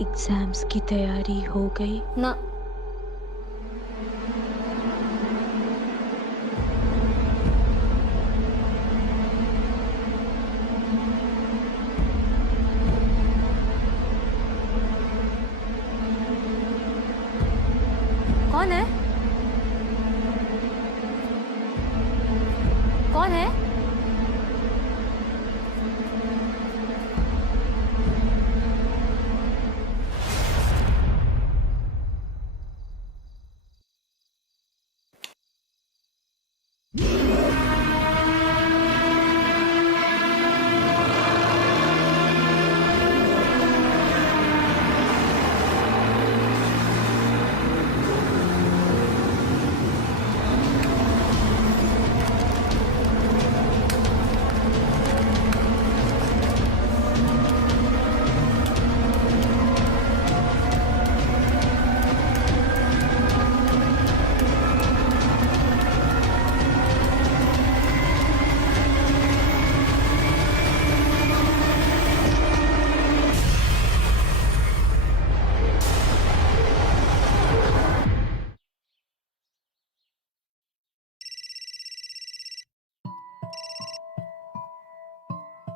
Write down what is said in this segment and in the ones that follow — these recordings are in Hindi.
एग्जाम्स की तैयारी हो गई? ना। कौन है? कौन है?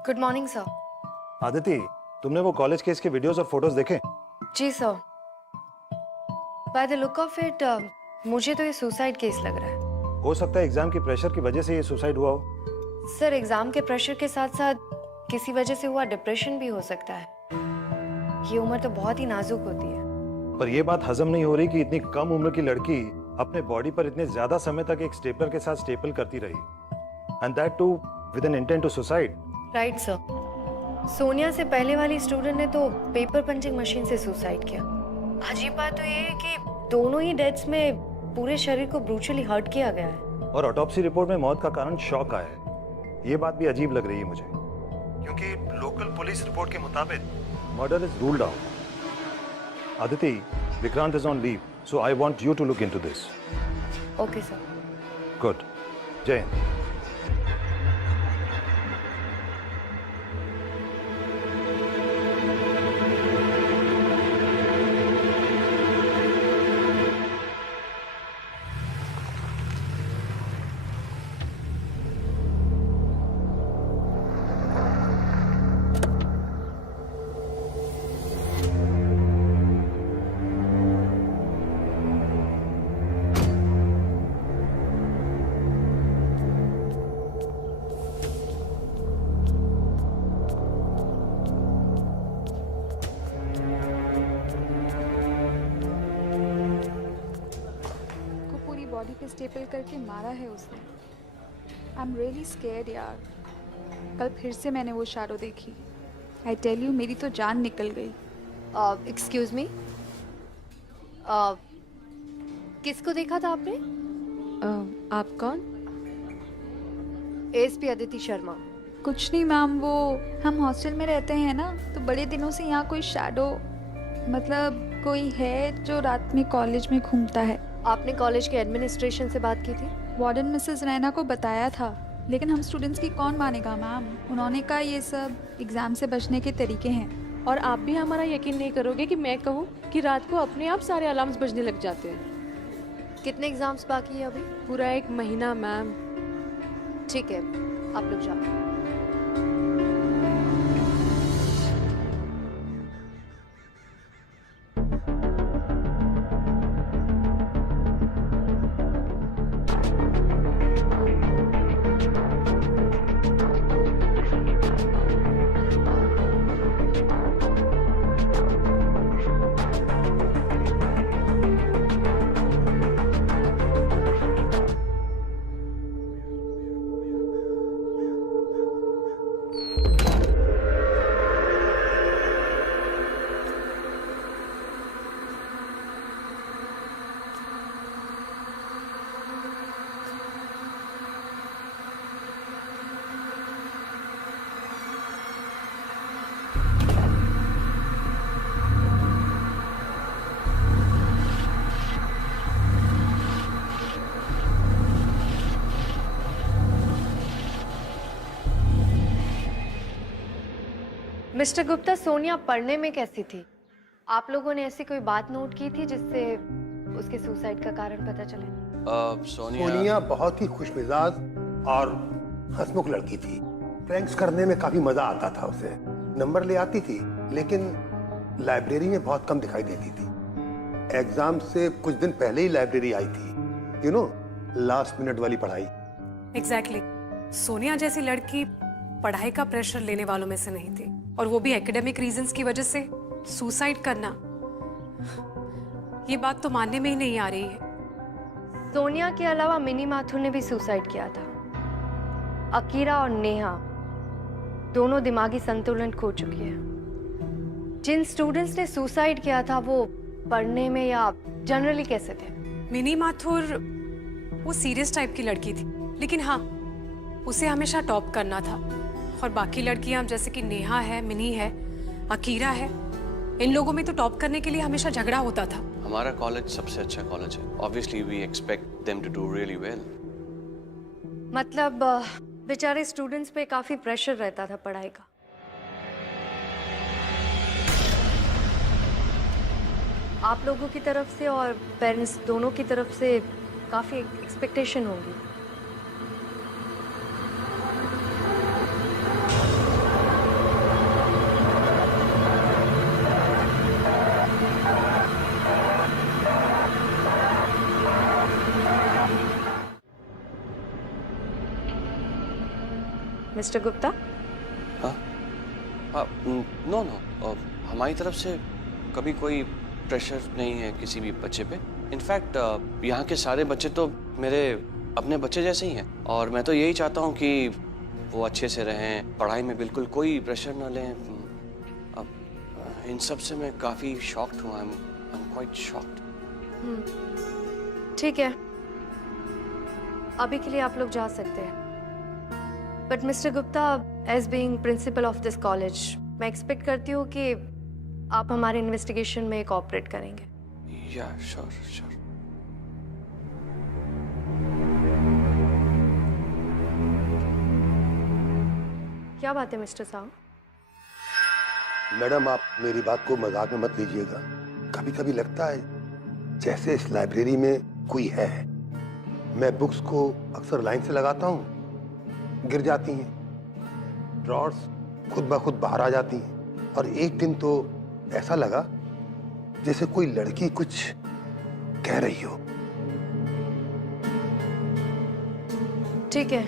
Good morning sir. आदिति, तुमने वो कॉलेज केस के वीडियोस और फोटोज देखे? जी sir. By the look of it मुझे तो ये सुसाइड केस लग रहा है। हो सकता है एग्जाम की प्रेशर की वजह से ये सुसाइड हुआ हो। सर एग्जाम के प्रेशर के साथ साथ किसी वजह से हुआ डिप्रेशन भी हो सकता है। ये उम्र तो बहुत ही नाजुक होती है। पर ये बात हजम नहीं हो रही कि इतनी कम उम्र की लड़की अपने बॉडी पर इतने ज्यादा समय तक एक स्टेपलर के साथ स्टेपल करती रही, and that too with an intent to suicide. Right sir. Sonia से पहले वाली स्टूडेंट ने तो पेपर पंचिंग मशीन से सुसाइड किया। अजीब बात तो ये है कि दोनों ही डेथ्स में पूरे शरीर को ब्रूचुअली हर्ट किया गया है। और ऑटोप्सी रिपोर्ट में मौत का कारण शॉक आया है। ये बात भी अजीब लग रही है मुझे, क्योंकि लोकल पुलिस रिपोर्ट के मुताबिक murder is ruled out. Aditi, Vikrant is on leave, so I want you to look into this. Okay sir. Good. Jai Hind. Body पे स्टेपल करके मारा है उसने। आई एम रियली स्केर्ड यार। कल फिर से मैंने वो शैडो देखी। आई टेल यू, मेरी तो जान निकल गई। एक्सक्यूज मी, किसको देखा था आपने? आप कौन? एसपी अदिति शर्मा। कुछ नहीं मैम, वो हम हॉस्टल में रहते हैं ना, तो बड़े दिनों से यहाँ कोई शैडो, मतलब कोई है जो रात में कॉलेज में घूमता है। आपने कॉलेज के एडमिनिस्ट्रेशन से बात की थी? वार्डन मिसेस रैना को बताया था, लेकिन हम स्टूडेंट्स की कौन मानेगा मैम। उन्होंने कहा ये सब एग्जाम से बचने के तरीके हैं। और आप भी हमारा यकीन नहीं करोगे कि मैं कहूँ कि रात को अपने आप सारे अलार्म्स बजने लग जाते हैं। कितने एग्जाम्स बाकी है अभी? पूरा 1 महीना मैम। ठीक है, आप लोग जाओ। मिस्टर गुप्ता, सोनिया पढ़ने में कैसी थी? आप लोगों ने ऐसी कोई बात नोट की थी जिससे उसके सुसाइड का कारण पता चले? सोनिया बहुत ही खुशमिजाज और हंसमुख लड़की थी। प्रैंक्स करने में काफी मजा आता था उसे। नंबर ले आती थी लेकिन लाइब्रेरी में बहुत कम दिखाई देती थी। एग्जाम से कुछ दिन पहले ही लाइब्रेरी आई थी, यू नो, लास्ट मिनट वाली पढ़ाई। एग्जैक्टली सोनिया जैसी लड़की पढ़ाई का प्रेशर लेने वालों में से नहीं थी, और वो भी एकेडमिक रीजंस की वजह से सुसाइड करना, ये बात तो मानने में ही नहीं आ रही है। सोनिया के अलावा मिनी माथुर ने भी सुसाइड किया था। अकीरा और नेहा दोनों दिमागी संतुलन खो चुकी है। जिन स्टूडेंट्स ने सुसाइड किया था वो पढ़ने में या जनरली कैसे थे? मिनी माथुर वो सीरियस टाइप की लड़की थी, लेकिन हाँ उसे हमेशा टॉप करना था, और बाकी लड़कियां जैसे कि नेहा है, मिनी है, अकीरा है, इन लोगों में तो टॉप करने के लिए हमेशा झगड़ा होता था। हमारा कॉलेज सबसे अच्छा कॉलेज है। Obviously we expect them to do really well. मतलब बेचारे स्टूडेंट्स पे काफी प्रेशर रहता था पढ़ाई का। आप लोगों की तरफ से और पेरेंट्स दोनों की तरफ से काफी एक्सपेक्टेशन होंगी। मिस्टर गुप्ता, हाँ हाँ, नो नो, हमारी तरफ से कभी कोई प्रेशर नहीं है किसी भी बच्चे पे। इनफैक्ट यहाँ के सारे बच्चे तो मेरे अपने बच्चे जैसे ही हैं, और मैं तो यही चाहता हूँ कि वो अच्छे से रहें, पढ़ाई में बिल्कुल कोई प्रेशर ना लें। अब इन सब से मैं काफ़ी शॉक्ड हूँ। I am quite shocked. ठीक है, अभी के लिए आप लोग जा सकते हैं। But mister Gupta, as being principal of this college, मैं एक्सपेक्ट करती हूँ कि आप हमारे इन्वेस्टिगेशन में कोऑपरेट करेंगे। या श्योर श्योर। क्या बात है मिस्टर साहू? मैडम, आप मेरी बात को मजाक में मत लीजिएगा। कभी कभी लगता है जैसे इस लाइब्रेरी में कोई है। मैं बुक्स को अक्सर लाइन से लगाता हूँ, गिर जाती हैं, ड्रॉर्स खुद ब खुद बाहर आ जाती हैं, और एक दिन तो ऐसा लगा जैसे कोई लड़की कुछ कह रही हो। ठीक है,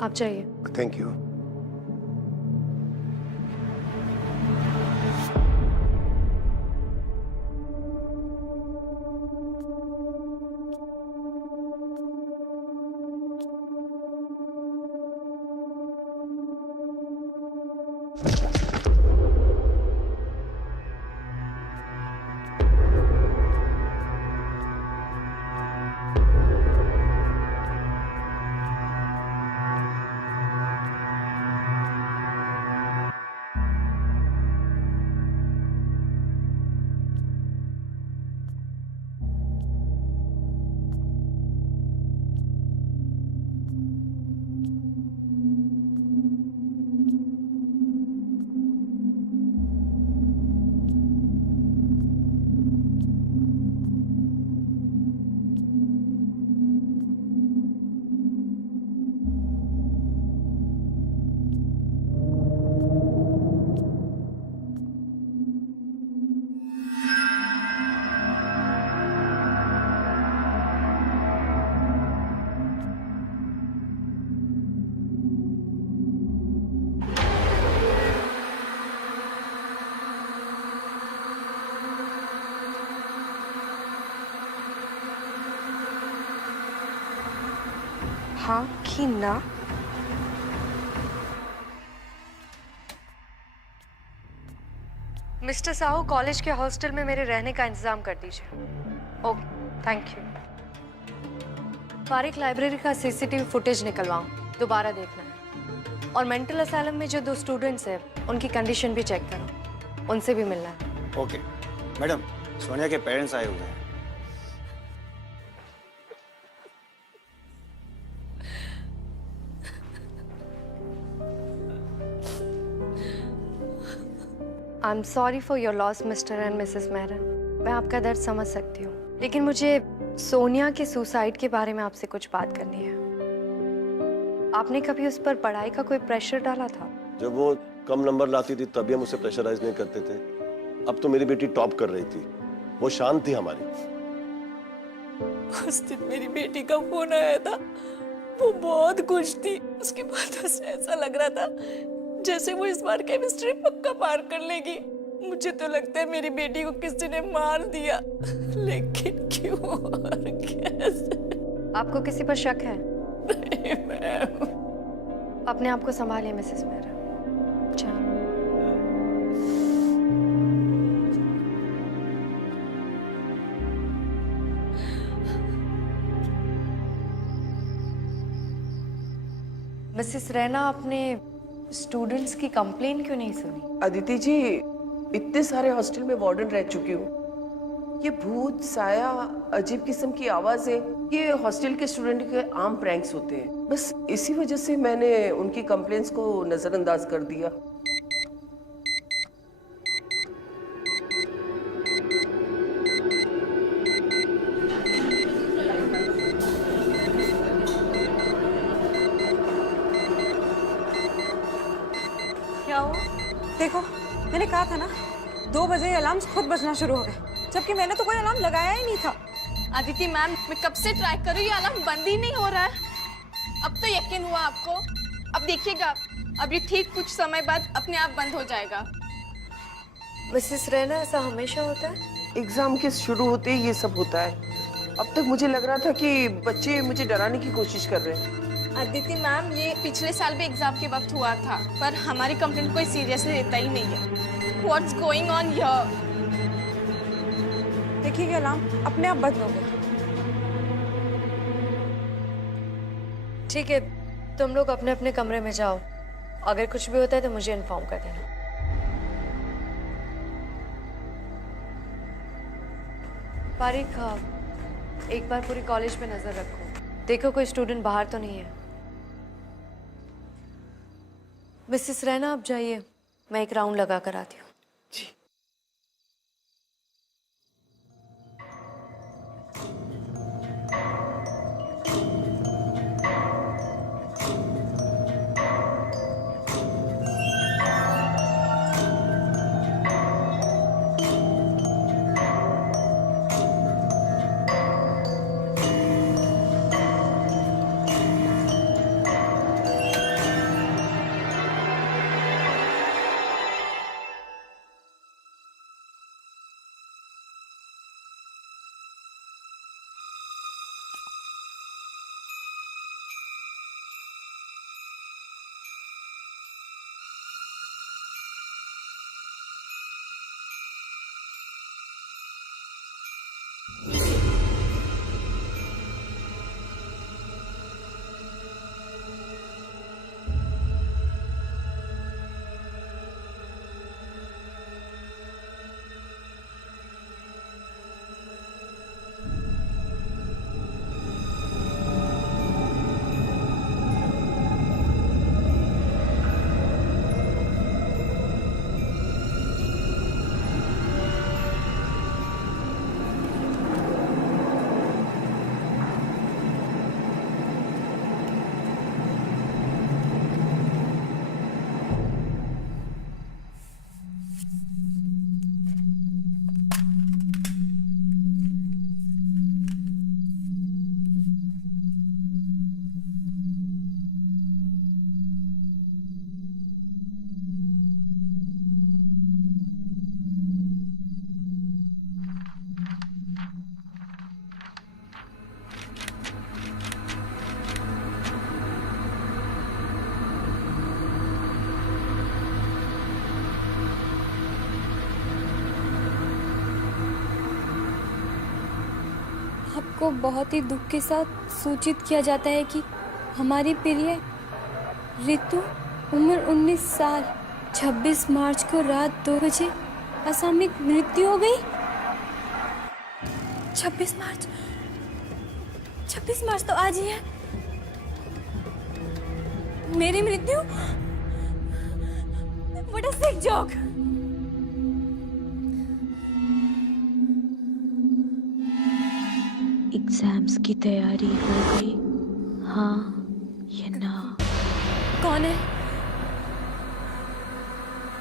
आप जाइए। Thank you. हाँ कि ना? मिस्टर साहू, कॉलेज के हॉस्टल में मेरे रहने का इंतजाम कर दीजिए। Okay, thank you. Farik library का सीसीटीवी फुटेज निकलवाऊं, दोबारा देखना है। और मेंटल असाइलम में जो 2 स्टूडेंट्स हैं उनकी कंडीशन भी चेक करो, उनसे भी मिलना है। ओके मैडम, सोनिया के पेरेंट्स आए हुए हैं। I am sorry for your loss mister and Mrs Mehran. मैं आपका दर्द समझ सकती हूँ, लेकिन मुझे सोनिया के सुसाइड के बारे में आपसे कुछ बात करनी है। आपने कभी उस पर पढ़ाई का कोई प्रेशर डाला था? जब वो कम नंबर लाती थी तभी हम उसे प्रेशराइज नहीं करते थे। अब तो मेरी बेटी टॉप कर रही थी, वो शांत थी हमारी। उस दिन मेरी बेटी का फोन आया था, वो बहुत खुश थी। उसके बाद उसे ऐसा लग रहा था जैसे वो इस बार केमिस्ट्री पक्का पार कर लेगी। मुझे तो लगता है मेरी बेटी को किसी ने मार दिया, लेकिन क्यों और कैसे? आपको किसी पर शक है? नहीं मैम। अपने आप को संभालिए मिसेस मेहरा। मिसेस रैना, आपने स्टूडेंट्स की कंप्लेन क्यों नहीं सुनी? अदिति जी, इतने सारे हॉस्टल में वार्डन रह चुकी हूँ। ये भूत, साया, अजीब किस्म की आवाजें, ये हॉस्टल के स्टूडेंट के आम प्रैंक्स होते हैं। बस इसी वजह से मैंने उनकी कंप्लेंट्स को नजरअंदाज कर दिया। क्या हुआ? देखो, मैंने कहा था ना, 2 बजे अलार्म्स खुद बजना शुरू हो गए, जबकि मैंने तो कोई अलार्म लगाया ही नहीं था। अदिति मैम, मैं कब से ट्राई कर रही हूँ, ये अलार्म बंद ही नहीं हो रहा है। अब तो यकीन हुआ आपको? अब देखिएगा, अब ये ठीक कुछ समय बाद अपने आप बंद हो जाएगा। मिसेस रैना, ऐसा हमेशा होता है? एग्जाम के शुरू होते ही ये सब होता है। अब तक मुझे लग रहा था कि बच्चे मुझे डराने की कोशिश कर रहे हैं। अदिति मैम, ये पिछले साल भी एग्जाम के वक्त हुआ था, पर हमारी कंप्लेंट कोई सीरियसली लेता ही नहीं है। What's going on here? देखिए, ये अलार्म अपने आप बंद हो गया। ठीक है, तुम लोग अपने अपने कमरे में जाओ। अगर कुछ भी होता है तो मुझे इन्फॉर्म कर देना। पारिक, एक बार पूरी कॉलेज पे नजर रखो, देखो कोई स्टूडेंट बाहर तो नहीं है। मिसेस रैना, आप जाइए, मैं एक राउंड लगा कर आती हूँ। जी। आपको बहुत ही दुख के साथ सूचित किया जाता है कि हमारी प्रिय ऋतु, उम्र 19 साल, 26 मार्च को रात 2 बजे असामयिक मृत्यु हो गई। 26 मार्च तो आज ही है। मेरी मृत्यु? What a sick joke! Exams की तैयारी हो गई, हाँ या ना? कौन है?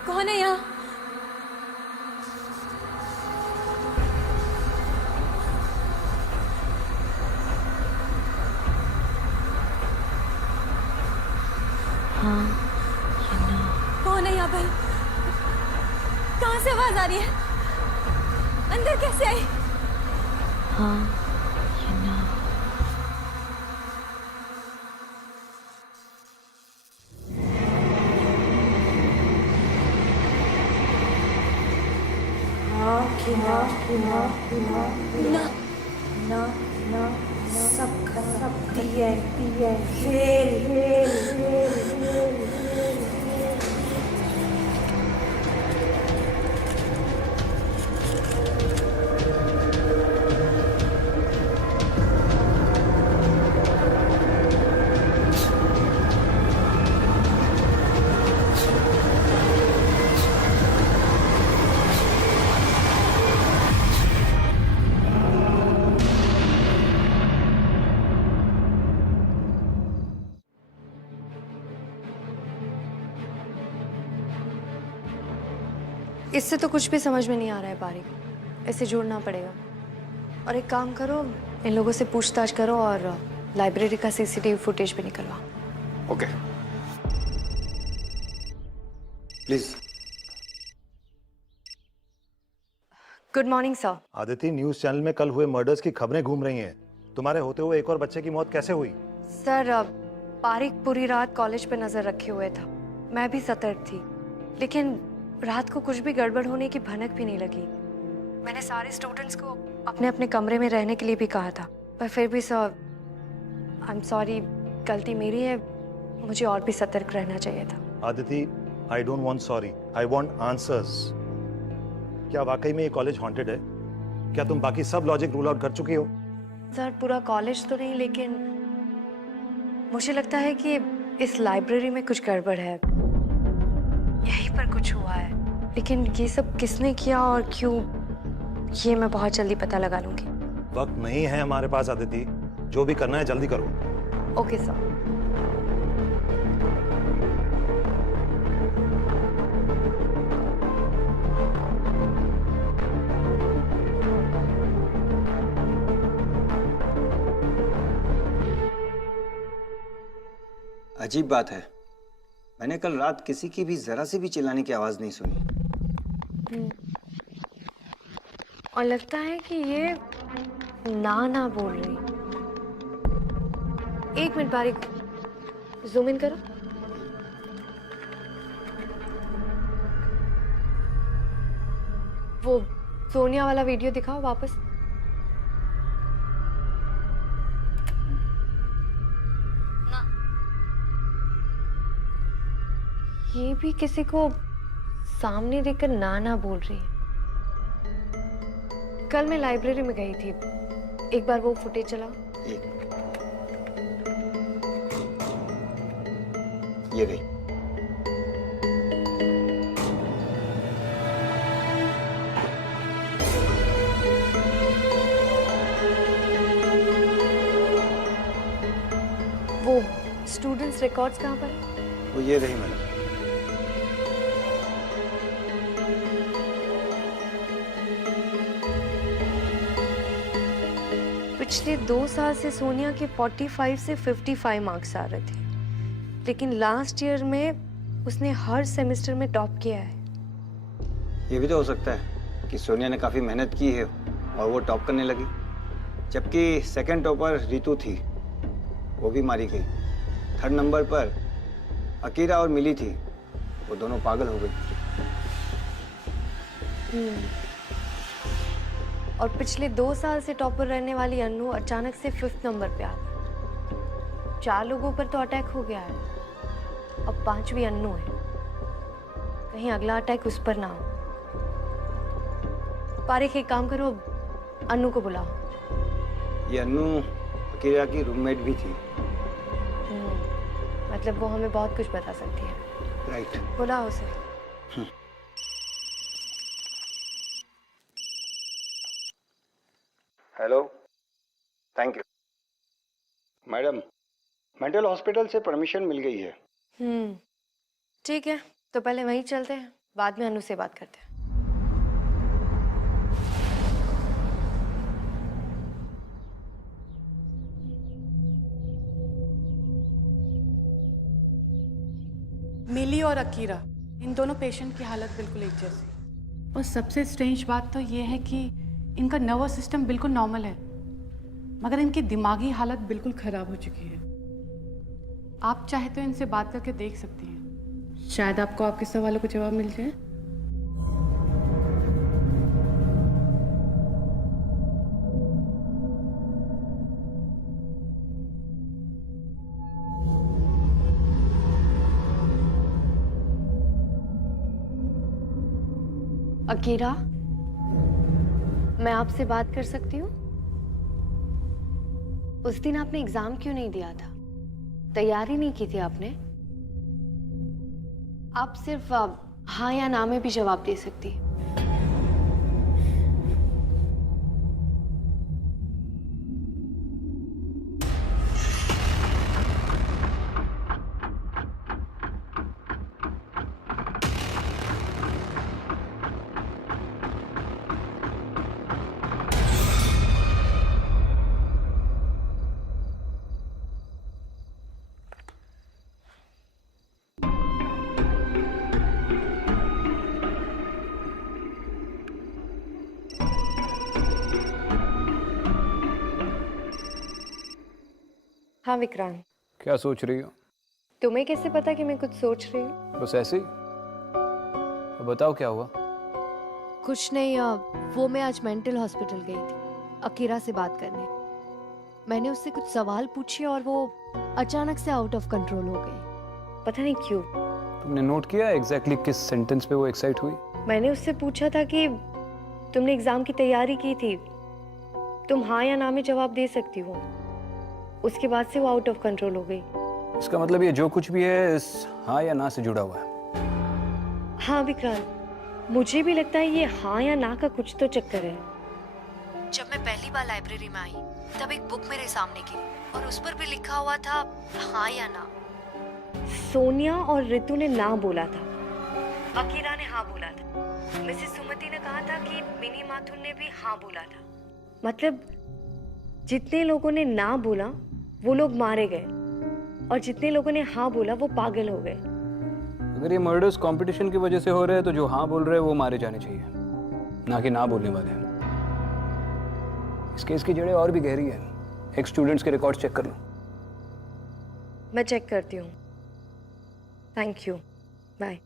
कौन है यहाँ? हाँ या ना? कौन है यहाँ पर? कहाँ से आवाज आ रही है? अंदर कैसे आई? हाँ या ना? ना ना ना सब खत्म दिए इससे तो कुछ भी समझ में नहीं आ रहा है पारिक। इसे जोड़ना पड़ेगा। और एक काम करो, इन लोगों से पूछताछ करो और लाइब्रेरी का सीसीटीवी फुटेज भी निकलवाओ। Okay please. Good morning sir. Aditi, news channel में कल हुए मर्डर्स की खबरें घूम रही हैं। तुम्हारे होते हुए एक और बच्चे की मौत कैसे हुई? सर पारिक पूरी रात कॉलेज पे नजर रखे हुए था। मैं भी सतर्क थी, लेकिन रात को कुछ भी गड़बड़ होने की भनक भी नहीं लगी। मैंने सारे स्टूडेंट्स को अपने अपने कमरे में रहने के लिए भी कहा था, पर फिर भी सर आई एम सॉरी, गलती मेरी है। मुझे और भी सतर्क रहना चाहिए था। Aditi, I don't want sorry, I want answers. क्या वाकई में ये कॉलेज हॉन्टेड है? क्या तुम बाकी सब लॉजिक रूल आउट कर चुकी हो? सर पूरा कॉलेज तो नहीं, लेकिन मुझे लगता है कि इस लाइब्रेरी में कुछ गड़बड़ है। यहीं पर कुछ हुआ है, लेकिन ये सब किसने किया और क्यों, ये मैं बहुत जल्दी पता लगा लूंगी। वक्त नहीं है हमारे पास आदिति, जो भी करना है जल्दी करो। Okay sir. अजीब बात है, मैंने कल रात किसी की भी जरा सी भी चिल्लाने की आवाज नहीं सुनी। और लगता है कि ये ना बोल रही। एक मिनट बारीक, जूम इन करो। वो सोनिया वाला वीडियो दिखाओ वापस। ये भी किसी को सामने देखकर ना बोल रही है। कल मैं लाइब्रेरी में गई थी, एक बार वो फुटेज चलाओ। ये गई। वो स्टूडेंट्स रिकॉर्ड्स कहाँ पर है? वो ये रही मैडम। पिछले 2 साल से सोनिया के 45 से 55 मार्क्स आ रहे थे, लेकिन लास्ट ईयर में उसने हर सेमेस्टर में टॉप किया है। ये भी तो हो सकता है कि सोनिया ने काफी मेहनत की है और वो टॉप करने लगी, जबकि सेकंड टॉपर रितु थी, वो भी मारी गई। थर्ड नंबर पर अकीरा और मिली थी, वो दोनों पागल हो गई। और पिछले 2 साल से टॉपर रहने वाली अन्नू अचानक से 5th नंबर पे आ गई। 4 लोगों पर तो अटैक हो गया है, अब 5वीं अन्नू है। कहीं अगला अटैक उस पर ना हो। पारिक, एक काम करो, अन्नू को बुलाओ। ये अन्नू अकीरा की रूममेट भी थी। मतलब वो हमें बहुत कुछ बता सकती है। राइट। बुलाओ उसे। Hello, thank you. Madam, mental hospital से परमिशन मिल गई है। ठीक है, तो पहले वहीं चलते हैं, बाद में अनु से बात करते हैं। मिली और अकीरा, इन दोनों पेशेंट की हालत बिल्कुल एक जैसी। और सबसे स्ट्रेंज बात तो ये है कि इनका नर्वस सिस्टम बिल्कुल नॉर्मल है, मगर इनकी दिमागी हालत बिल्कुल खराब हो चुकी है। आप चाहे तो इनसे बात करके देख सकती हैं, शायद आपको आपके सवालों को जवाब मिल जाए। अकीरा, मैं आपसे बात कर सकती हूँ? उस दिन आपने एग्जाम क्यों नहीं दिया था? तैयारी नहीं की थी आपने? आप सिर्फ हाँ या ना में भी जवाब दे सकती। हाँ विक्रांत, क्या सोच रही हो? तुम्हें कैसे पता कि मैं कुछ सोच रही हूँ? बस ऐसे ही। अब बताओ क्या हुआ? कुछ नहीं, वो मैं आज मेंटल हॉस्पिटल गई थी अकीरा से बात करने। मैंने उससे कुछ सवाल पूछे और वो अचानक से आउट ऑफ कंट्रोल हो गई, पता नहीं क्यों। तुमने नोट किया एग्जैक्टली किस सेंटेंस पे वो एक्साइट हुई? मैंने उससे पूछा था कि तुमने एग्जाम की तैयारी की थी, तुम हाँ या ना में जवाब दे सकती हो। उसके बाद से वो आउट ऑफ कंट्रोल हो गई। इसका मतलब ये जो कुछ भी है इस हाँ या ना से जुड़ा हुआ है। हाँ विक्रांत, मुझे भी लगता है ये हाँ या ना का कुछ तो चक्कर है। जब मैं पहली बार लाइब्रेरी में आई तब एक बुक मेरे सामने गिरी और उस पर भी लिखा हुआ था हाँ या ना। सोनिया और रितु ने ना बोला था, अकीरा ने हाँ बोला था। मिसेस सुमति ने कहा था कि मिनी माथुर ने भी हाँ बोला था। मतलब जितने लोगों ने ना बोला वो लोग मारे गए और जितने लोगों ने हाँ बोला वो पागल हो गए। अगर ये मर्डर्स कंपटीशन की वजह से हो रहे हैं तो जो हाँ बोल रहे हैं वो मारे जाने चाहिए, ना कि ना बोलने वाले। इस केस की जड़ें और भी गहरी है। एक स्टूडेंट्स के रिकॉर्ड चेक कर लो। मैं चेक करती हूँ। Thank you, bye.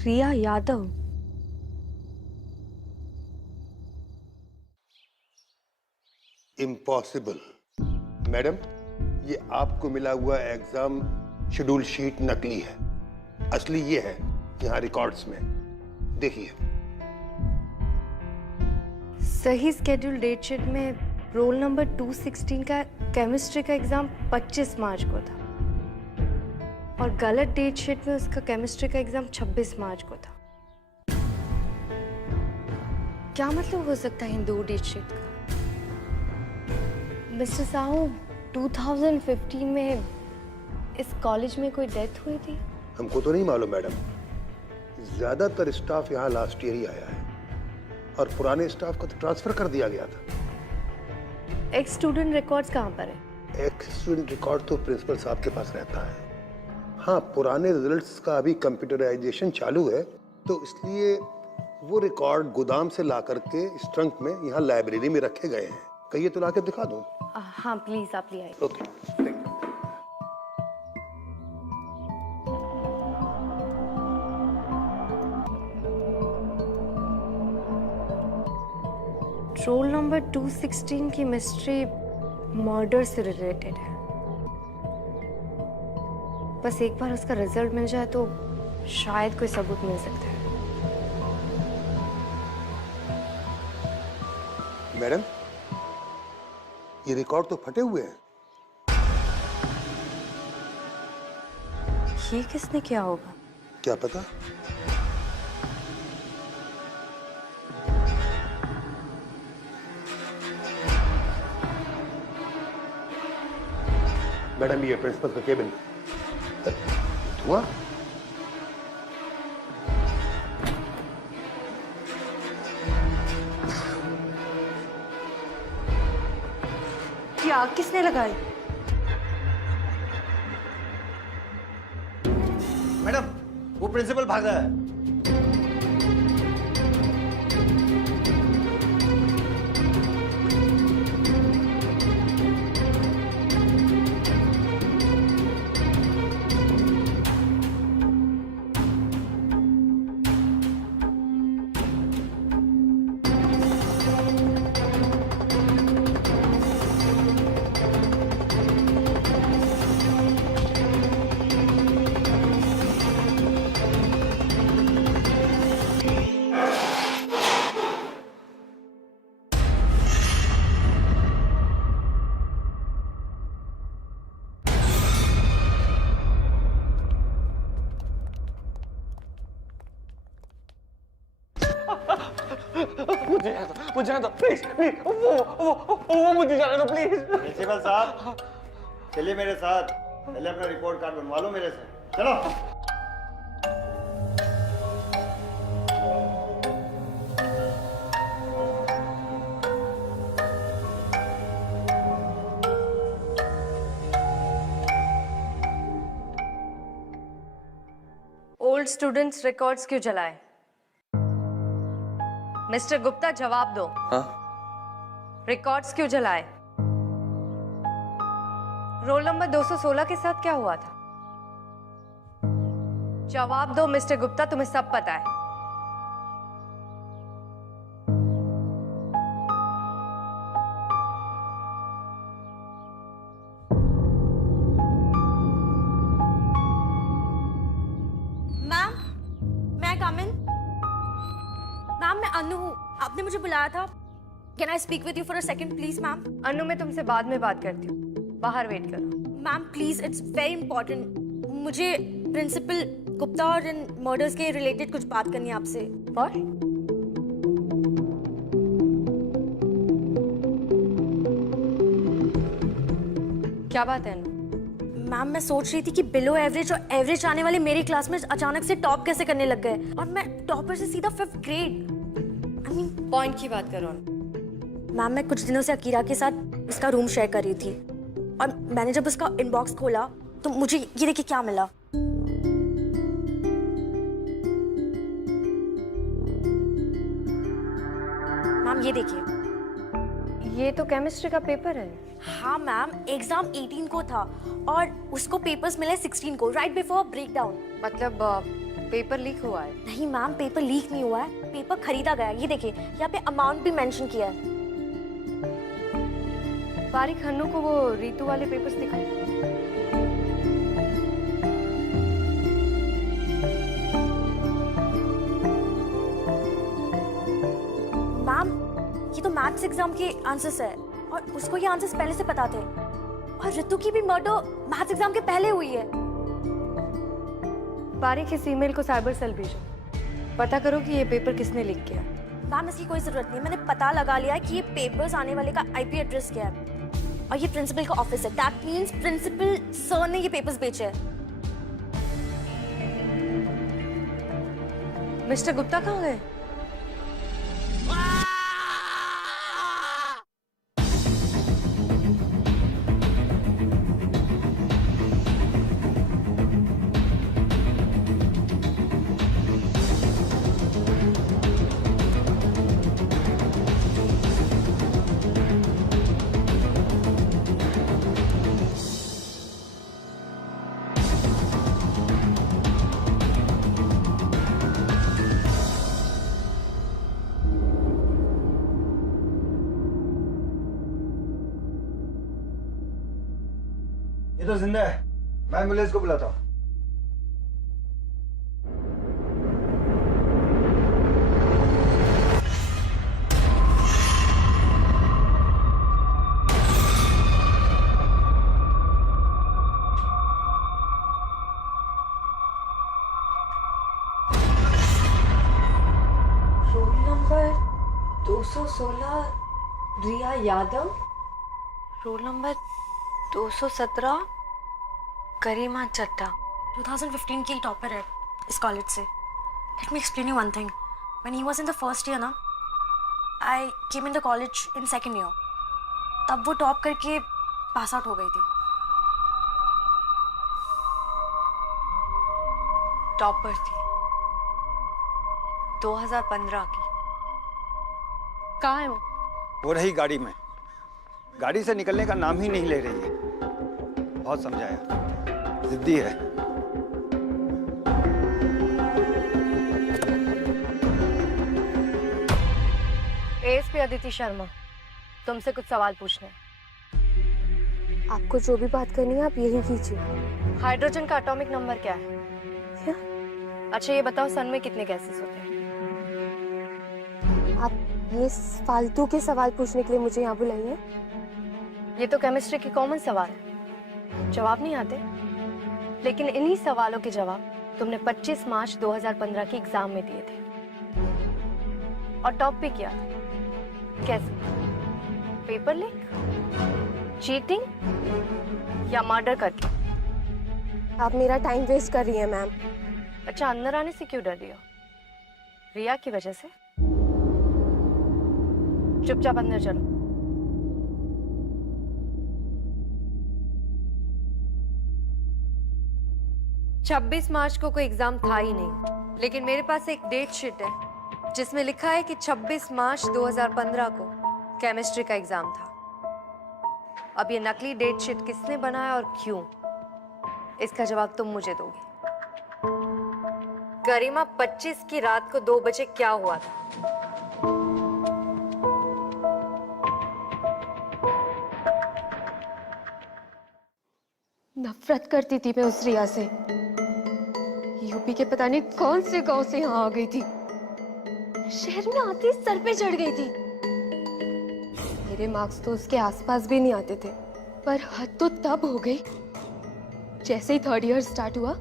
Riya Yadav. Impossible. Madam, ये आपको मिला हुआ एग्जाम शेड्यूल शीट नकली है, असली ये है यहाँ रिकॉर्ड्स में। देखिए, सही स्केड्यूल डेट शीट में रोल नंबर 216 का केमिस्ट्री का एग्जाम 25 मार्च को था और गलत डेट शीट में उसका केमिस्ट्री का एग्जाम 26 मार्च को था। क्या मतलब हो सकता है इन दो डेट शीट का? मिस्टर साहू, 2015 में इस कॉलेज में कोई डेथ हुई थी? हमको तो नहीं मालूम मैडम, ज्यादातर स्टाफ यहाँ लास्ट ईयर ही आया है और पुराने स्टाफ को तो ट्रांसफर कर दिया गया था। एक्स स्टूडेंट रिकॉर्ड्स कहाँ पर है? एक्स स्टूडेंट रिकॉर्ड तो प्रिंसिपल साहब के पास रहता है। हाँ, पुराने रिजल्ट्स का अभी कंप्यूटराइजेशन चालू है, तो इसलिए वो रिकॉर्ड गोदाम से ला करके इस ट्रंक में यहाँ लाइब्रेरी में रखे गए हैं। कहिए तो ला के दिखा दूं? हाँ प्लीज, आप ले आइए। Okay, thank you. Role number 216 की मिस्ट्री मर्डर से रिलेटेड है। बस एक बार उसका रिजल्ट मिल जाए तो शायद कोई सबूत मिल सकता है। मैडम, ये रिकॉर्ड तो फटे हुए हैं। ये किसने किया होगा? क्या पता। मैडम, ये प्रिंसिपल का केबिन। धुआं? ये आग किसने लगाई? मैडम, वो प्रिंसिपल भाग रहा है। मुझे जाने दो प्लीज प्लीज, वो मुझे जाने दो प्लीज। प्रिंसिपल साहब, चलिए मेरे साथ। पहले अपना रिपोर्ट कार्ड बनवा लो मेरे से। चलो। ओल्ड स्टूडेंट्स रिकॉर्ड्स क्यों जलाए? मिस्टर गुप्ता, जवाब दो। हाँ? रिकॉर्ड्स क्यों जलाए? रोल नंबर 216 के साथ क्या हुआ था? जवाब दो मिस्टर गुप्ता, तुम्हें सब पता है। मैम, मैं कम इन? मैम, मैं अनु हूँ, आपने मुझे बुलाया था। Can I speak with you for a second please ma'am? Anu, मैं तुमसे बाद में बात करती हूँ, बाहर वेट करो। Ma'am please, it's very important. मुझे प्रिंसिपल गुप्ता और इन मर्डर्स के रिलेटेड कुछ बात करनी है आपसे। और? क्या बात है अनु? मैम, मैं सोच रही थी कि बिलो एवरेज और एवरेज आने वाले मेरी क्लास में अचानक से टॉप कैसे करने लग गए, और मैं टॉपर से सीधा 5th grade. I mean point की बात करो। मैम, मैं कुछ दिनों से अकीरा के साथ इसका रूम शेयर कर रही थी, और मैंने जब उसका इनबॉक्स खोला तो मुझे ये देखिए क्या मिला। मैम ये देखिए। ये तो केमिस्ट्री का पेपर है। हाँ मैम, एग्जाम 18 को था और उसको पेपर्स मिले 16 को, राइट बिफोर ब्रेकडाउन। मतलब पेपर लीक हुआ है? नहीं मैम, पेपर लीक नहीं हुआ है, पेपर खरीदा गया। ये देखिए, यहाँ पे अमाउंट भी मेंशन किया है। बारिक, हन्नू को वो रीतू वाले पेपर्स दिखाए। मैम, ये तो मैथ्स एग्जाम के आंसर्स है और उसको ये आंसर्स पहले से पता थे। और रितु की भी मर्डर मैथ्स एग्जाम के पहले हुई है। बारीक इस ईमेल को साइबर सेल भेजो, पता करो कि ये पेपर किसने लीक किया। मैम इसकी कोई जरूरत नहीं, मैंने पता लगा लिया है कि ये पेपर्स आने वाले का आईपी एड्रेस क्या है और ये प्रिंसिपल का ऑफिस है। दैट मींस प्रिंसिपल सर ने ये पेपर्स बेचे हैं। मिस्टर गुप्ता कहाँ गए? ये तो जिंदा है, मैं एम्बुलेंस को बुलाता हूँ। Roll number 216 Riya Yadav, roll number 217 Karima Chadha. 2015 की टॉपर है इस कॉलेज से। Let me explain you one thing. When he was in the first year ना, I came in the college in second year. तब वो टॉप करके पास आउट हो गई थी। टॉपर थी 2015 की। कहाँ है वो रही गाड़ी में, गाड़ी से निकलने का नाम ही नहीं ले रही है। बहुत समझाया, जिद्दी है। एएसपी अदिति शर्मा, तुमसे कुछ सवाल पूछने। आपको जो भी बात करनी है आप यही कीजिए। हाइड्रोजन का एटॉमिक नंबर क्या है? क्या? अच्छा ये बताओ, सन में कितने गैसेस होते हैं? आप ये फालतू के सवाल पूछने के लिए मुझे यहाँ बुलाई है? ये तो केमिस्ट्री की कॉमन सवाल है, जवाब नहीं आते। लेकिन इन्हीं सवालों के जवाब तुमने 25 मार्च 2015 के एग्जाम में दिए थे और टॉप भी किया था। कैसे? पेपर लीक, चीटिंग या मर्डर करके? आप मेरा टाइम वेस्ट कर रही हैं मैम। अच्छा, अंदर आने से क्यों डर रही हो? रिया की वजह से? चुपचाप अंदर चलो। छब्बीस मार्च को कोई एग्जाम था ही नहीं, लेकिन मेरे पास एक डेट शीट है जिसमें लिखा है कि 26 मार्च 2015 को केमिस्ट्री का एग्जाम था। अब ये नकली डेट शीट किसने बनाया और क्यों, इसका जवाब तुम मुझे दोगे। गरिमा 25 की रात को 2 बजे क्या हुआ था? नफरत करती थी मैं उस रिया से। यूपी के पता नहीं कौन से गांव से यहाँ आ गई थी। शहर में आती ही सर पे चढ़ गई थी। मेरे मार्क्स तो उसके आसपास भी नहीं आते थे। पर हद तो तब हो गई जैसे ही थर्ड ईयर स्टार्ट हुआ,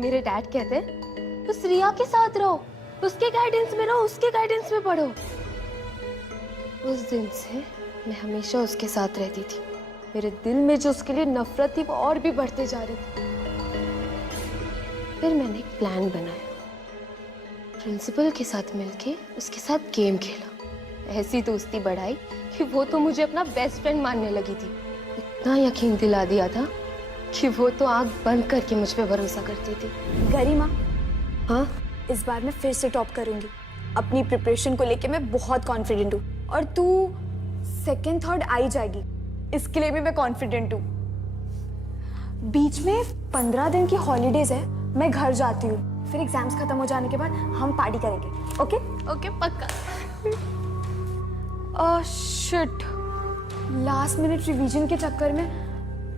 मेरे डैड कहते उस रिया के साथ रहो, उसके गाइडेंस में रहो, उसके गाइडेंस में पढ़ो। उस दिन से मैं हमेशा उसके साथ रहती थी। मेरे दिल में जो उसके लिए नफरत थी वो और भी बढ़ते जा रही थी। फिर मैंने एक प्लान बनाया, प्रिंसिपल के साथ मिलके उसके साथ गेम खेला। ऐसी दोस्ती बढ़ाई कि वो तो मुझे अपना बेस्ट फ्रेंड मानने लगी थी। इतना यकीन दिला दिया था कि वो तो आंख बंद करके मुझ पे भरोसा करती थी। गरिमा, हाँ, इस बार मैं फिर से टॉप करूंगी। अपनी प्रिपरेशन को लेके मैं बहुत कॉन्फिडेंट हूँ और तू सेकंड थर्ड आ ही जाएगी, इसके लिए भी मैं कॉन्फिडेंट हूँ। बीच में 15 दिन की हॉलीडेज है, मैं घर जाती हूँ। फिर एग्जाम्स खत्म हो जाने के बाद हम पार्टी करेंगे। ओके? ओके, पक्का। शिट, लास्ट मिनट रिवीजन के चक्कर में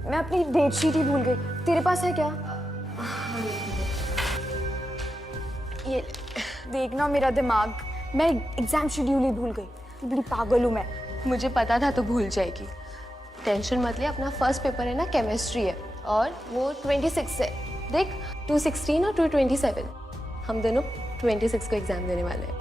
मैं अपनी डेट शीट ही भूल गई। तेरे पास है क्या? ये देखना मेरा दिमाग, मैं एग्जाम शेड्यूल ही भूल गई। बड़ी पागल हूँ मैं। मुझे पता था तो भूल जाएगी। टेंशन मत ले, अपना फर्स्ट पेपर है ना, केमिस्ट्री है और वो 26 से। देख 216 और 227, हम दोनों 26 को एग्जाम देने वाले हैं।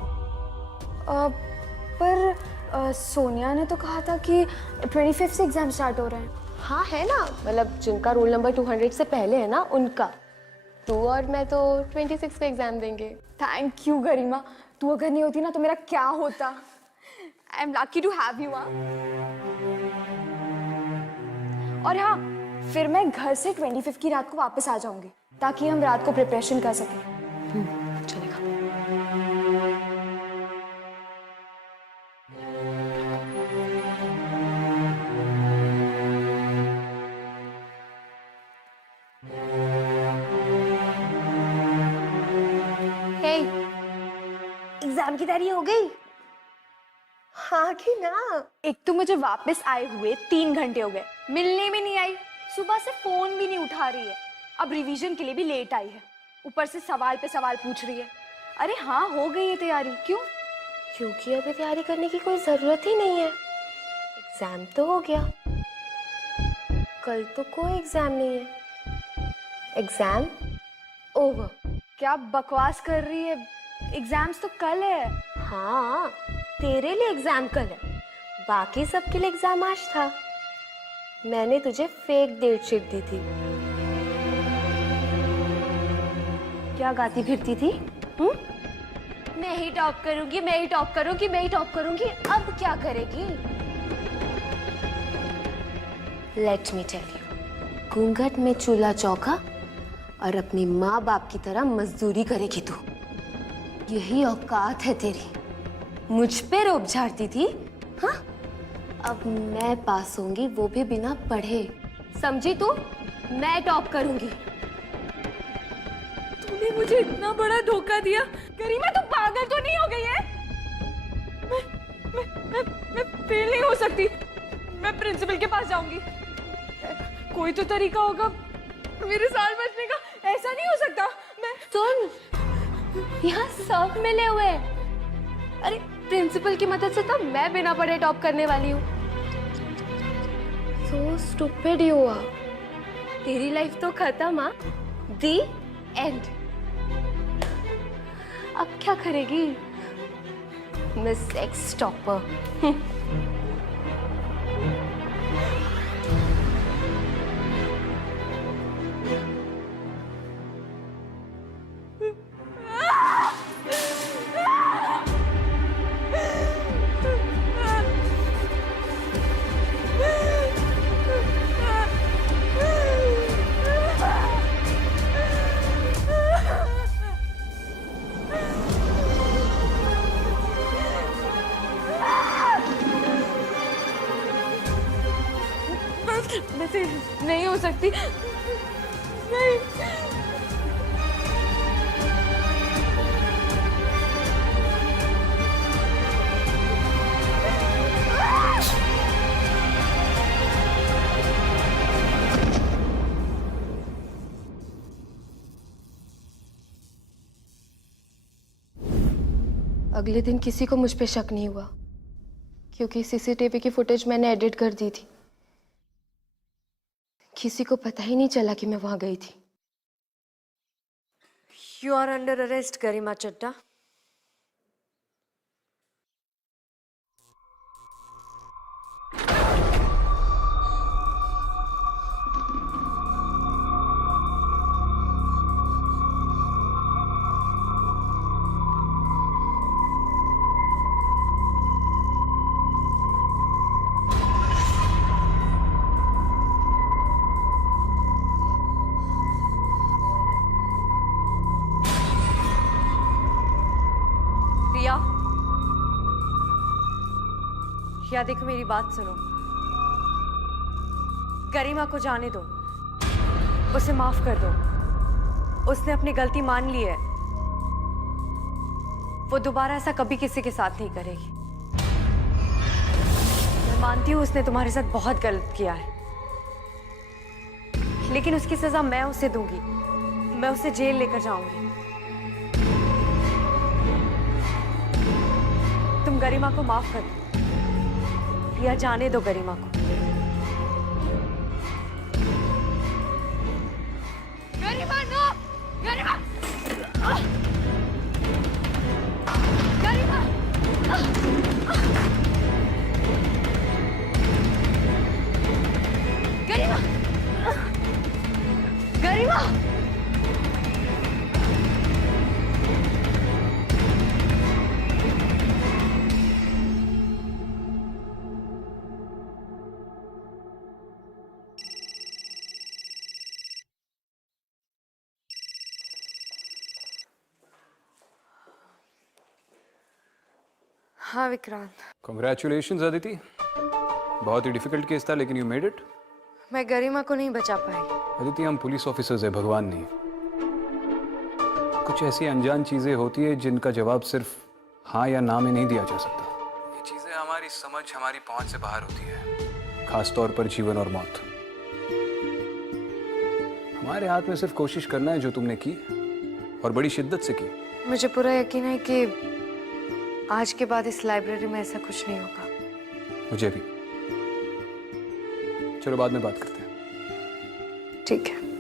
पर सोनिया ने तो कहा था कि 25 से एग्जाम स्टार्ट हो रहे हैं। हाँ है ना, मतलब जिनका रोल नंबर 200 से पहले है ना उनका। तू और मैं तो 26 को एग्जाम देंगे। थैंक यू गरिमा, तू अगर नहीं होती ना तो मेरा क्या होता। I am lucky to have you. और हाँ, फिर मैं घर से 25 की रात को वापस आ जाऊंगी ताकि हम रात को प्रिपरेशन कर सकें। चलेगा। एग्जाम की तैयारी हो गई? हाँ कि ना। एक तो मुझे वापस आए हुए 3 घंटे हो गए, मिलने भी नहीं आई, सुबह से फोन भी नहीं उठा रही है, अब रिवीजन के लिए भी लेट आई है, ऊपर से सवाल पे सवाल पूछ रही है। अरे हाँ, हो गई है तैयारी। क्यों? क्योंकि अभी तैयारी करने की कोई जरूरत ही नहीं है। एग्जाम तो हो गया, कल तो कोई एग्जाम नहीं है। Exam over. क्या बकवास कर रही है? एग्जाम्स तो कल है। हाँ, तेरे लिए एग्जाम कल है, बाकी सबके लिए एग्जाम आज था। मैंने तुझे फेक डेट शीट दी थी। क्या गाती फिरती थी? मैं ही टॉप करूंगी, मैं ही टॉप करूंगी, मैं ही टॉप करूंगी। अब क्या करेगी? लेट मी टेल यू, घूंघट में चूल्हा चौका और अपनी माँ बाप की तरह मजदूरी करेगी तू। यही औकात है तेरी। मुझ पे रोब झाड़ती थी, हाँ? अब मैं पास होंगी, वो भी बिना पढ़े। समझी तू? मैं टॉप करूंगी। तूने मुझे इतना बड़ा धोखा दिया। गरिमा, तू पागल तो नहीं हो गई है? मैं फेल नहीं हो सकती। मैं प्रिंसिपल के पास जाऊंगी। कोई तो तरीका होगा मेरे साल बचने का। ऐसा नहीं हो सकता। मैं सुन, यहाँ सब मिले हुए हैं। अरे प्रिंसिपल की मदद से तो मैं बिना पढ़े टॉप करने वाली हूँ। So stupid you are। तेरी लाइफ तो खत्म। हाँ, The end। अब क्या करेगी मिस एक्स टॉपर? नहीं हो सकती। नहीं। अगले दिन किसी को मुझ पे शक नहीं हुआ क्योंकि सीसीटीवी की फुटेज मैंने एडिट कर दी थी। किसी को पता ही नहीं चला कि मैं वहां गई थी। You are under arrest, गरिमा चड्डा। या देखो, मेरी बात सुनो। गरिमा को जाने दो, उसे माफ कर दो। उसने अपनी गलती मान ली है, वो दोबारा ऐसा कभी किसी के साथ नहीं करेगी। मैं मानती हूँ उसने तुम्हारे साथ बहुत गलत किया है, लेकिन उसकी सजा मैं उसे दूंगी। मैं उसे जेल लेकर जाऊंगी। तुम गरिमा को माफ कर दो। या जाने दो गरिमा को। गरिमा नो! गरिमा! गरिमा! गरिमा! गरिमा! हाँ विक्रांत, कॉन्ग्रेचुलेशंस अदिति, बहुत ही डिफिकल्ट केस था लेकिन यू मेड इट। मैं गरिमा को नहीं बचा पाई। अदिति, हम पुलिस ऑफिसर्स हैं, भगवान नहीं। कुछ ऐसी अनजान चीजें होती है जिनका जवाब सिर्फ हाँ या ना में नहीं दिया जा सकता। ये चीजें हमारी समझ, हमारी पहुंच से बाहर होती है, खास तौर पर जीवन और मौत। हमारे हाथ में सिर्फ कोशिश करना है जो तुमने की और बड़ी शिद्दत से की। मुझे पूरा यकीन है कि आज के बाद इस लाइब्रेरी में ऐसा कुछ नहीं होगा। मुझे भी। चलो बाद में बात करते हैं। ठीक है।